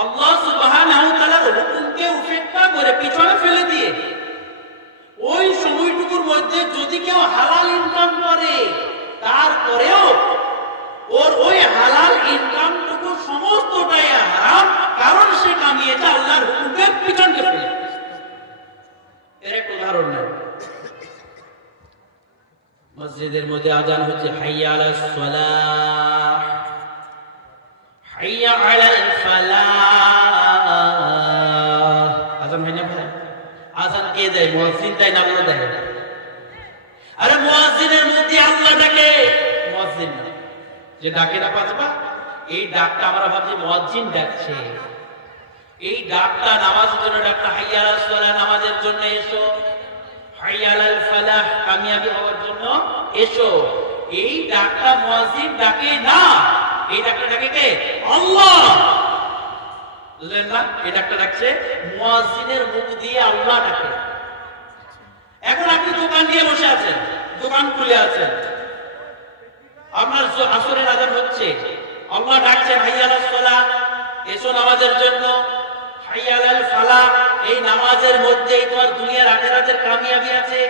আল্লাহ সুবহানাহু ওয়া তাআলার হুকুমকে উপেক্ষা করে পিছনে ফেলে দিয়ে ওই সময়টুকুর মধ্যে যদি কেউ হালাল ইনকাম করে, তারপরেও ওর ওই হালাল ইনকামটুকু সমস্তটাই হারাম, কারণ সে কামিয়েছে আল্লাহর হুকুমকে পিছনে ফেলে। এর একটা উদাহরণ নেই। মসজিদের মধ্যে আযান হচ্ছে হাইয়া আলাস সালাহ, হাইয়া আলাল ফালাহ। আযান হয় না ভাই? আযান কে দেয়? মুয়াজ্জিন দেয় না আল্লাহ দেয়? আরে মুয়াজ্জিনের মধ্যে আল্লাহ ডাকে, মুয়াজ্জিন না। যে ডাকে না পাঁচবা, এই ডাকটা আমরা ভাবছি মুয়াজ্জিন ডাকছে। এই ডাকটা নামাজের জন্য ডাকটা, হাইয়া আলাস সালাহ নামাজের জন্য এসো, হাইয়া আলাল ফালাহ কামিয়াবি হওয়ার জন্য এসো। এই ডাকটা মুয়াজ্জিন ডাকে না, এই ডাকটা ডাকে কে? আল্লাহ। বুঝলেন না? এই ডাকটা ডাকছে মুয়াজ্জিনের মুখ দিয়ে আল্লাহ ডাকে। এখন আপনি দোকান দিয়ে বসে আছেন, দোকান খুলে আছেন, আপনার আসরের আযান হচ্ছে, আল্লাহ ডাকছেন হাইয়া আলাস সালাহ এসো নামাজের জন্য, হাইয়া আলাল ফালাহ এই নামাজের মধ্যেই তোমার দুনিয়ার আখিরাতের কামিয়াবি আছে।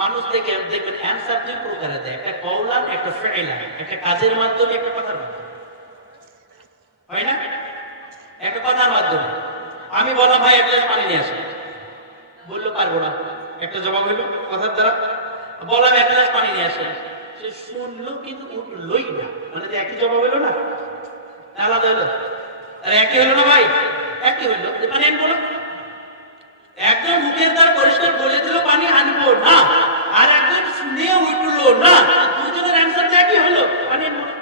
মানুষ দেখবেন অ্যানসার দুই প্রকারে দেয়, একটা কওলান, একটা ফি'লান, একটা কাজের মাধ্যমে, একটা কথার মাধ্যমে, হয় না? একটা কথার মাধ্যমে আমি বললাম ভাই এক গ্লাস পানি নিয়ে আসেন, বললো পারবো না, একটা জবাব হইলো কথার দ্বারা। বললাম এক গ্লাস পানি নিয়ে আসেন, সে শুনলো কিন্তু উঠলোই না, মানে একই জবাব হইলো না, আলাদা হলো? আর একই হলো না ভাই? একই হইলো। পানি আনবো না, একজন মুখের দ্বারা পরিষ্কার বলে দিল পানি আনবো না, আর একজন শুনে উঠলো না, দুজনের অ্যানসার একই হলো, পানি আনবো না।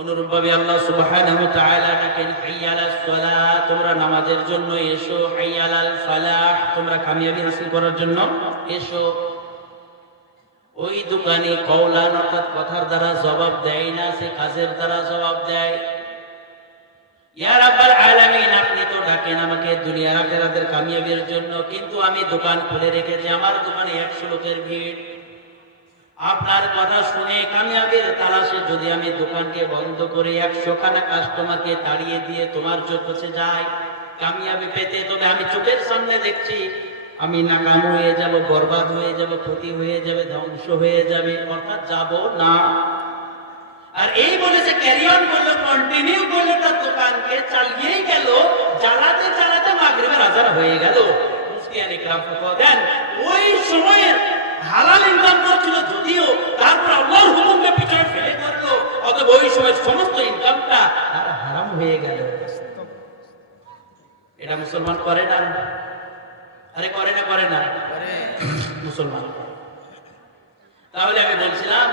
অনুরূপভাবে আল্লাহ সুবহানাহু ওয়া তাআলা ডাকেন হাইয়া আলাস সালাহ তোমরা নামাজের জন্য এসো, হাইয়া আলাল ফালাহ তোমরা কামিয়াবি হাসিল করার জন্য এসো। ওই দোকানি কওলান অর্থাৎ কথার দ্বারা জবাব দেয় না, সে কাজের দ্বারা জবাব দেয়। ইয়া রাব্বাল আলামিন আপনি তো ডাকেন আমাকে দুনিয়ার আখিরাতের কামিয়াবির জন্য, কিন্তু আমি দোকান খুলে রেখেছি, আমার দোকানে 100 লোকের ভিড়। আপনার কথা শুনে কামিয়াবির তালাশে যদি আমি দোকানকে বন্ধ করে 100 খানা কাস্টমারকে তাড়িয়ে দিয়ে তোমার কাছে যাই কামিয়াবি পেতে, তবে আমি চোখের সামনে দেখছি আমি নাকাম হয়ে যাব, বরবাদ হয়ে যাব, ক্ষতি হয়ে যাবে, ধ্বংস হয়ে যাবে, অর্থাৎ যাব না। আর এই বলেছে ক্যারি অন করলো, কন্টিনিউ করলো, তার দোকানকে চালিয়েই গেল, চালাতে চালাতে মাগরিবের আযান হয়ে গেল। মুফতিয়ান ইকরাম ফতোয়া দেন ওই সময়ের হালাল ইনকাম করছিল যদিও, তারপর আল্লাহর হুকুমকে পিছনে ফেলে করলো, অতএব ওই সময়ের সমস্ত ইনকামটা তার হারাম হয়ে গেল। এটা মুসলমান করে না? আরে করে না? করে না? মুসলমান। তাহলে আমি বলছিলাম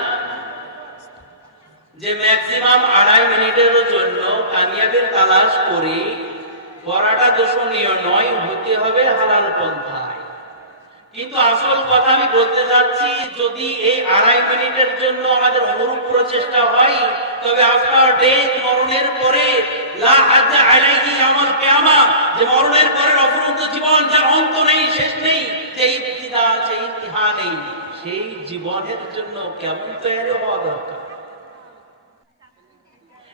যে ম্যাক্সিমাম 2.5 মিনিটের জন্য কামিয়াবির তালাশ করি, করাটা দোষণীয় নয়, হতে হবে হালাল পন্থায়। কিন্তু আসল কথা আমি বলতে যাচ্ছি, যদি এই 2.5 মিনিটের জন্য আমাদের অনুরূপ প্রচেষ্টা হয়, তবে আফটার ডেথ মরণের পরে লা হাজ্জা আলাইহি ইয়াউমুল কিয়ামা, যে মরণের পরের অফুরন্ত জীবন যার অন্ত নেই, শেষ নেই, যে ইবতিদা আছে, ইতিহা নেই, সেই জীবনের জন্য কেমন তৈরি হওয়া দরকার।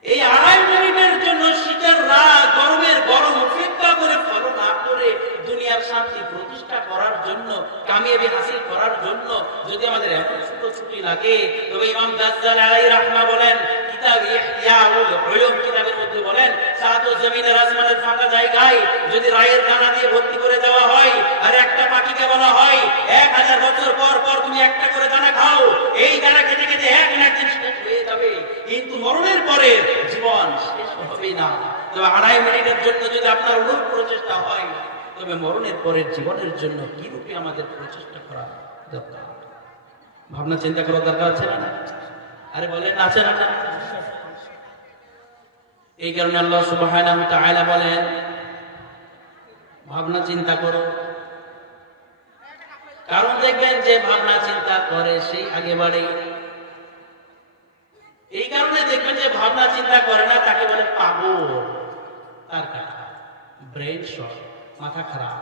এই 2.5 মিনিটের জন্য শীতের রাত, গরমের গরম উপেক্ষা করে, ফলো না করে দুনিয়ার শান্তি প্রতিষ্ঠা করার জন্য, কামিয়াবি হাসিল করার জন্য যদি আমাদের এমন ছুটি লাগে, তবে ইমাম গাজ্জালি আলাইহির রাহমা বলেন কিতাব ইহতিয়াউল উলুম কিতাবের মধ্যে বলেন, সাতু জমিনের আসমানের ফাঁকা জায়গায় যদি রায়ের দানা দিয়ে ভর্তি করে দেওয়া হয়, আর একটা পাখিকে বলা হয় 1000 বছর পর পর তুমি একটা করে দানা খাও, এই দানা খেতে খেতে এক না একদিন শেষ হয়ে যাবে, কিন্তু মরণের পরে জীবন শেষ হবে না। তবে 2.5 মিনিটের জন্য যদি আপনার অনুরূপ প্রচেষ্টা হয়, তবে মরণের পরের জীবনের জন্য কি রূপে আমাদের প্রচেষ্টা করা দরকার, ভাবনা চিন্তা করার দরকার আছে না? আরে বলেন আছে না? এই কারণে আল্লাহ সুবহানাহু ওয়া তাআলা বলেন ভাবনা চিন্তা করো। কারণ দেখবেন যে ভাবনা চিন্তা করে সেই আগে বাড়ে। এই কারণে দেখবেন যে ভাবনা চিন্তা করে না তাকে বলে পাগল, তার কথা ব্রেন শর্ট, মাথা খারাপ,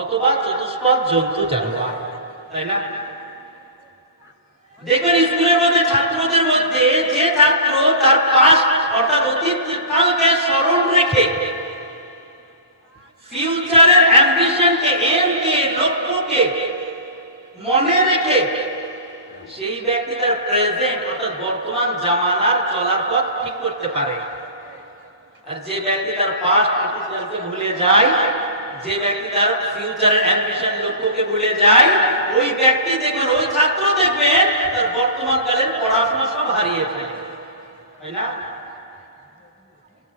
অথবা চতুষ্পদ জন্তু জানোয়ার, তাই না? দেখবেন স্কুলের মধ্যে ছাত্রদের মধ্যে যে ছাত্র তার পাস অর্থাৎ অতীত কাল ছাড়ে। আর যে ব্যক্তি তার পাস্ট অতীতকে ভুলে যায়, যে ব্যক্তি তার ফিউচারের অ্যাম্বিশন লক্ষ্যকে ভুলে যায়, ওই ব্যক্তি দেখবেন, ওই ছাত্র দেখবেন তার বর্তমানকালের পড়াশোনা সব হারিয়ে ফেলে, তাই না?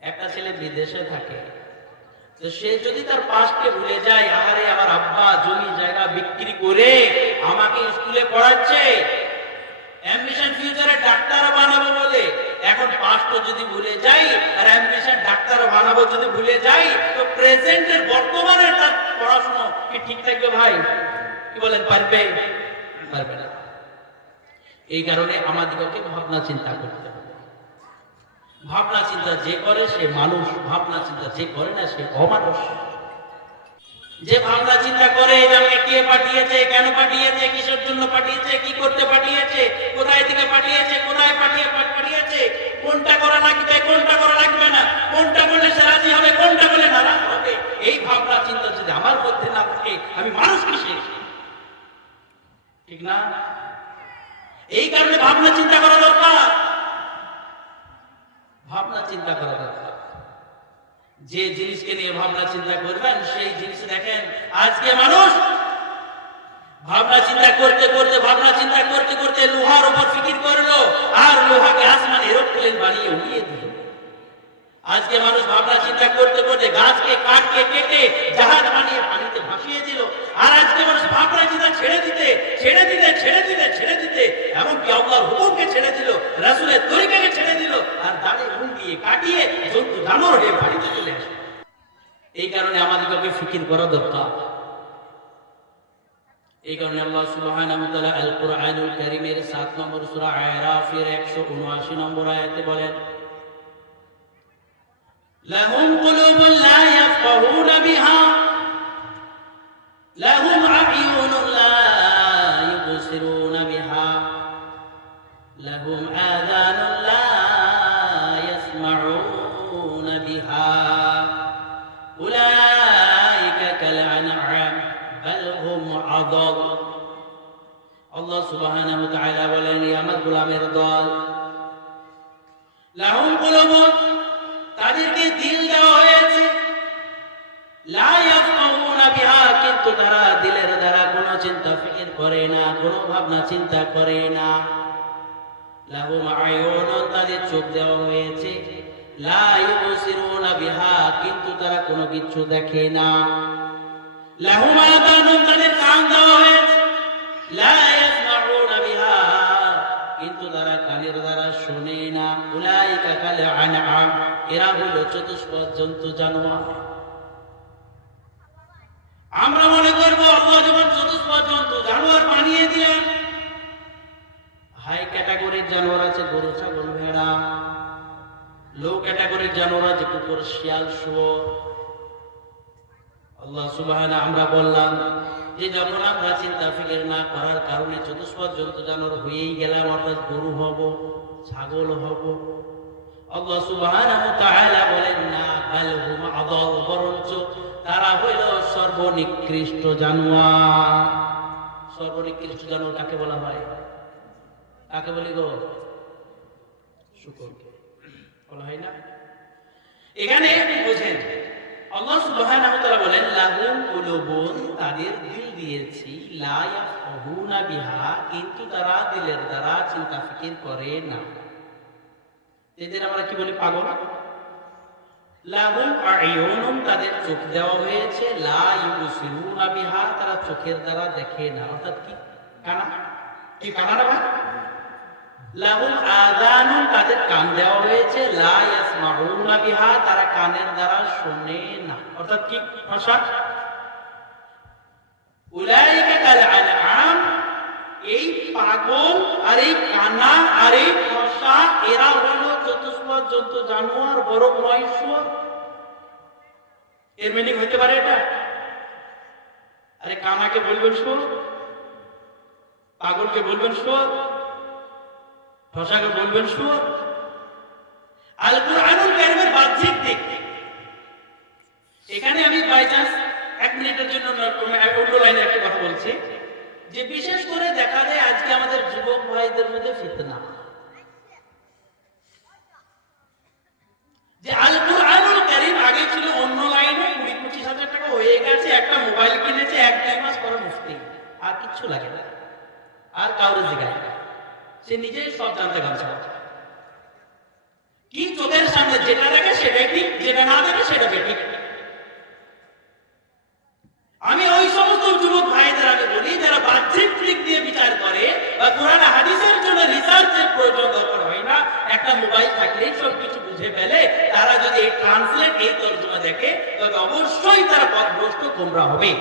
একটা ছেলে বিদেশে থাকে, তো সে যদি তার পাস্টকে ভুলে যায়, আহারে আমার আব্বা জমি জায়গা বিক্রি করে আমাকে স্কুলে পড়াচ্ছে, অ্যাম্বিশন ফিউচারে ডাক্তার বানাবো বলে, এখন পাস্ট যদি ভুলে যাই আর অ্যাম্বিশন ডাক্তার বানাবো যদি ভুলে যাই, তো প্রেজেন্টের বর্তমানের তার পড়াশোনা কি ঠিক থাকবে ভাই? কি বলেন, পারবে? পারবে না। এই কারণে আমাদেরকে ভাবনা চিন্তা করতে হবে। ভাবনা চিন্তা যে করে সে মানুষ, ভাবনা চিন্তা যে করে না সে অমানুষ। যে ভাবনা চিন্তা করে যে আমাকে কে পাঠিয়েছে, কেন পাঠিয়েছে, কিসের জন্য পাঠিয়েছে, কি করতে পাঠিয়েছে, কোথায় থেকে পাঠিয়েছে, কোথায় পাঠিয়েছে, কোনটা করা লাগবে, কোনটা করা লাগবে না, কোনটা বলে সে রাজি হবে, কোনটা বলে নারাজ হবে, এই ভাবনা চিন্তা যদি আমার মধ্যে না থাকে আমি মানুষ কিসের? ঠিক না? এই কারণে ভাবনা চিন্তা করা দরকার। ভাবনা চিন্তা করা দরকার। যে জিনিসকে নিয়ে ভাবনা চিন্তা করবেন সেই জিনিস দেখেন, আজকে মানুষ ভাবনা চিন্তা করতে করতে লোহার উপর ফিকির করলো আর লোহাকে আসমানে এরোপ্লেন বানিয়ে উড়িয়ে দিল। আজকে মানুষ ভাবনা চিন্তা করতে করতে গাছকে কাটকে কেটে জাহাজ বানিয়ে পানিতে ভাসিয়ে দিল। আর আজকে মানুষ ভাবনা চিন্তা ছেড়ে দিতে এমনকি আল্লাহর হুকুমকে ছেড়ে দিল, রাসূলের তরিকাকে ছেড়ে দিল, আর দাঁড়ে মুখ দিয়ে কাটিয়ে জন্তু জানোয়ার হয়ে বাড়িতে চলে আসে। এই কারণে আমাদেরকে ফিকির করা দরকার। এই কারণে আল্লাহ সুবহানাহু ওয়া তাআলা আল কুরআনুল কারীমের 7 নম্বর সূরা আরাফের 179 নম্বর আয়াতে বলেন, লাহুম কুলুবুন লা ইয়াফকাহুনা বিহা লাহুম আ'য়ুনুন লা ইউবসিরুনা বিহা লাহুম আযানুন লা ইয়াসমাউনা বিহা উলাইকা কাল আনআম বাল হুম আযাল। আল্লাহ সুবহানাহু ওয়া তাআলা বলেন, আমার গোলামের দল, লাহুম কুলুবুন, তাদেরকে দিল দেওয়া হয়েছে, লা ইয়াফকাহুনা বিহা, কিন্তু তারা দিলের দ্বারা কোনো চিন্তা ফিকির করে না, কোনো ভাবনা চিন্তা করে না। লাহুম আ'য়ুনুন, তাদের চোখ দেওয়া হয়েছে, লা ইউবসিরুনা বিহা, কিন্তু তারা কোনো কিছু দেখে না। লাহুম আযানুন, তাদের কান দেওয়া হয়েছে, লা ইয়াসমাউনা বিহা, কিন্তু তারা কানের দ্বারা শুনে না। উলাইকা কাল আনআম, এরা হলো চতুষ্পদ জন্তু জানোয়ার। আমরা মনে করব আল্লাহ যখন চতুষ্পদ জন্তু জানোয়ার বানিয়ে দিলেন, হাই ক্যাটাগরির জানোয়ার আছে গরু ছাগল ভেড়া, লো ক্যাটাগরির জানোয়ার আছে কুকুর শিয়াল শুয়োর। আল্লাহ সুবহানাহু, আমরা বললাম যে যখন আমরা চিন্তা ফিকির না করার কারণে চতুষ্পদ জন্তু জানোয়ার হয়েই গেলাম, অর্থাৎ গরু হব, ছাগল হব। আল্লাহ সুবহানাহু ওয়া তাআলা বলেন না, বাল হুম আযাল, বরঞ্চ তারা হইল সর্বনিকৃষ্ট জানোয়ার। সর্বনিকৃষ্ট জানোয়ার কাকে বলা হয়? কাকে বলি গো? শুকরকে বলা হয় না? এখানে বুঝেন, আল্লাহ সুবহানাহু ওয়া তাআলা বলেন, লাহুম কুলুবুন, তাদের দিল দিয়েছি, লা ইয়াফকাহুনা বিহা, কিন্তু তারা দিলের দ্বারা চিন্তা ফিকির করে না। এদের আমরা কি বলি? পাগল। লাহুম আ'য়ুনুন, তাদের চোখ দেওয়া হয়েছে, লা ইউবসিরুনা বিহা, তারা চোখের দ্বারা দেখে না, অর্থাৎ কি? কানা। কি কানা না ভাই? লাহুম আযানুন, তাদের কান দেওয়া হয়েছে, লা ইয়াসমাউনা বিহা, তারা কানের দ্বারা শুনে না, অর্থাৎ কি? ভাষা। উলাইকা কাল আনআম, এই পাগল আর এই কানা আর এই ভাষা, এরা হলো চতুষ্পদ জন্তু জানোয়ার, বরং নয় শুয়োর। এর মিনিং হতে পারে এটা? আরে কানাকে বলবেন শুয়োর, পাগলকে বলবেন শুয়োর, ভাষাকে বলবেন শুয়োর। আল কুরআনুল কারীমের বাহ্যিক দিক, এখানে আমি বাই চান্স 1 মিনিটের জন্য অন্য লাইনে একটা কথা বলছি, যে বিশেষ করে দেখা যায় আজকে আমাদের যুবক ভাইদের মধ্যে ফিতনা। সে নিজেই সব জানতে গামছা কি চোখের সামনে যেটা দেখে সেটাই ঠিক, যেটা না দেখে সেটা ঠিক। আমি ওই সমস্ত যুবক ভাইদের আগে বলি যারা বাহ্যিক দিক দিয়ে বিচার করে বা কোরআন হাদিসের জন্য রিসার্চের প্রয়োজন দরকার হয় না, একটা মোবাইল থাকলেই সব কিছু বুঝে ফেলে, তারা যদি এই ট্রান্সলেট এই তর্জমা দেখে তবে অবশ্যই তারা পথভ্রষ্ট গোমরা হবে।